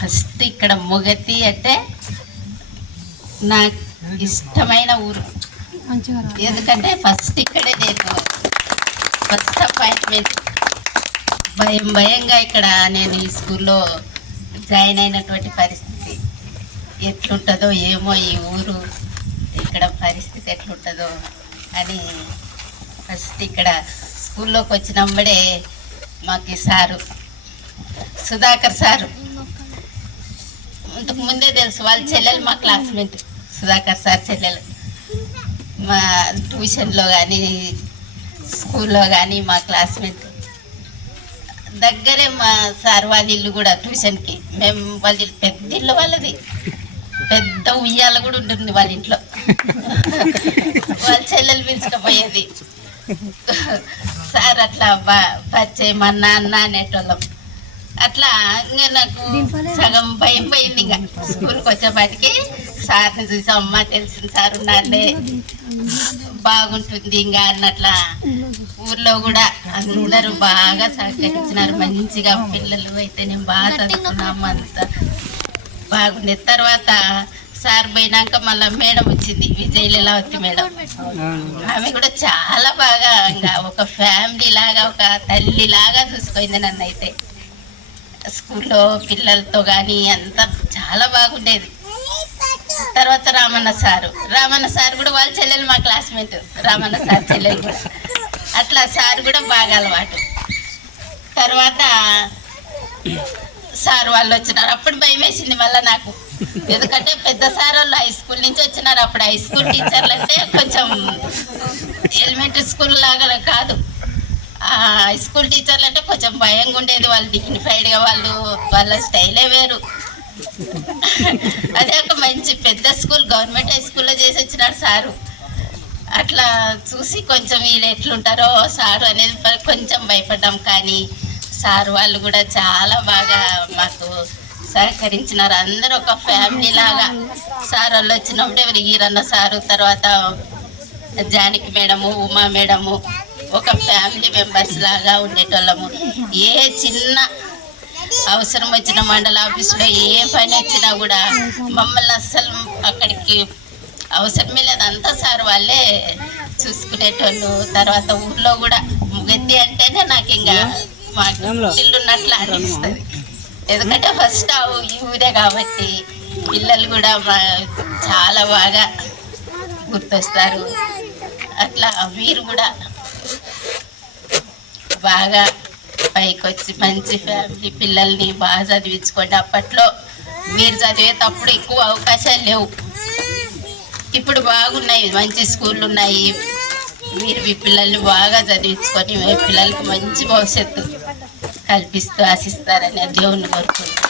First ఇక్కడ మొగతి అంటే నాకు ఇష్టమైన ఊరు. ఎందుకంటే ఫస్ట్ ఇక్కడే నేను ఫస్ట్ అపాయింట్మెంట్ భయంగా ఇక్కడ నేను ఈ స్కూల్లో జాయిన్ అయినటువంటి పరిస్థితి ఎట్లుంటుందో ఏమో, ఈ ఊరు ఇక్కడ పరిస్థితి ఎట్లుంటుందో అని ఫస్ట్ ఇక్కడ స్కూల్లోకి వచ్చినప్పుడే మాకు సారు సుధాకర్ సారు ఇంతకు ముందే తెలుసు, వాళ్ళ చెల్లెలు మా క్లాస్మేట్. సుధాకర్ సార్ చెల్లెలు మా ట్యూషన్లో కానీ స్కూల్లో కానీ మా క్లాస్మేట్. దగ్గరే మా సార్ వాళ్ళ ఇల్లు కూడా ట్యూషన్కి. మేము వాళ్ళ పెద్ద ఇల్లు వాళ్ళది, పెద్ద ఉయ్యాల కూడా ఉంటుంది వాళ్ళ ఇంట్లో. వాళ్ళ చెల్లెలు పిలుచుకుపోయేది. సార్ అట్లా పరిచయం అన్న అనేటోళ్ళం. అట్లా ఇంకా నాకు సగం భయం పోయింది. ఇంకా స్కూల్కి వచ్చేపాటికి సార్ని చూసి అమ్మ తెలిసిన సార్ ఉన్నారులే బాగుంటుంది ఇంకా అన్నట్లా. ఊర్లో కూడా అందరూ బాగా సహకరించినారు మంచిగా. పిల్లలు అయితే నేను బాగా చదువుకున్నాము, అంతా బాగుండేది. తర్వాత సార్ పోయినాక మళ్ళీ మేడం వచ్చింది, విజయలీలావతి మేడం. ఆమె కూడా చాలా బాగా ఇంకా ఒక ఫ్యామిలీ లాగా, ఒక తల్లి లాగా చూసుకుంది నన్ను. అయితే స్కూల్లో పిల్లలతో కానీ అంతా చాలా బాగుండేది. తర్వాత రామన్న సార్ కూడా వాళ్ళ చెల్లెలు మా క్లాస్మేట్. రామన్న సార్ చెల్లెలు కూడా అట్లా సార్ కూడా బాగా అలవాటు. తర్వాత సార్ వాళ్ళు వచ్చినారు, అప్పుడు భయం వేసింది మళ్ళీ నాకు. ఎందుకంటే పెద్ద సార్ వాళ్ళు హై స్కూల్ నుంచి వచ్చినారు. అప్పుడు హై స్కూల్ టీచర్లు అంటే కొంచెం ఎలిమెంటరీ స్కూల్ లాగా కాదు. హై స్కూల్ టీచర్లు అంటే కొంచెం భయంగా ఉండేది. వాళ్ళు డిగ్నిఫైడ్గా, వాళ్ళ స్టైలే వేరు. అదే ఒక మంచి పెద్ద స్కూల్, గవర్నమెంట్ హై స్కూల్లో చేసి వచ్చినాడు సారు. అట్లా చూసి కొంచెం వీళ్ళు ఎట్లుంటారో సారు అనేది కొంచెం భయపడ్డాం. కానీ సారు వాళ్ళు కూడా చాలా బాగా మాకు సహకరించినారు. అందరూ ఒక ఫ్యామిలీ లాగా. సార్ వాళ్ళు వచ్చినప్పుడు ఎవరు ఈరన్న సారు, తర్వాత జానకి మేడము, ఉమా మేడము, ఒక ఫ్యామిలీ మెంబర్స్ లాగా ఉండేటోళ్ళము. ఏ చిన్న అవసరం వచ్చిన మండల ఆఫీసులో ఏ పని వచ్చినా కూడా మమ్మల్ని అస్సలు అక్కడికి అవసరమే లేదు, అంతా సార్ వాళ్ళే చూసుకునేటోళ్ళు. తర్వాత ఊర్లో కూడా ముగెత్తి అంటేనే నాకు ఇంకా మాకు ఇల్లున్నట్లు అనిపిస్తుంది. ఎందుకంటే ఫస్ట్ ఈ ఊరే కాబట్టి పిల్లలు కూడా చాలా బాగా గుర్తొస్తారు. అట్లా మీరు కూడా బాగా పైకి వచ్చి మంచి ఫ్యామిలీ పిల్లల్ని బాగా చదివించుకోండి. అప్పట్లో మీరు చదివేటప్పుడు ఎక్కువ అవకాశాలు లేవు, ఇప్పుడు బాగున్నాయి, మంచి స్కూళ్ళు ఉన్నాయి. మీరు మీ పిల్లల్ని బాగా చదివించుకొని మీ పిల్లలకి మంచి భవిష్యత్తు కల్పిస్తూ ఆశిస్తారని దేవుణ్ణి కోరుకుంటున్నాను.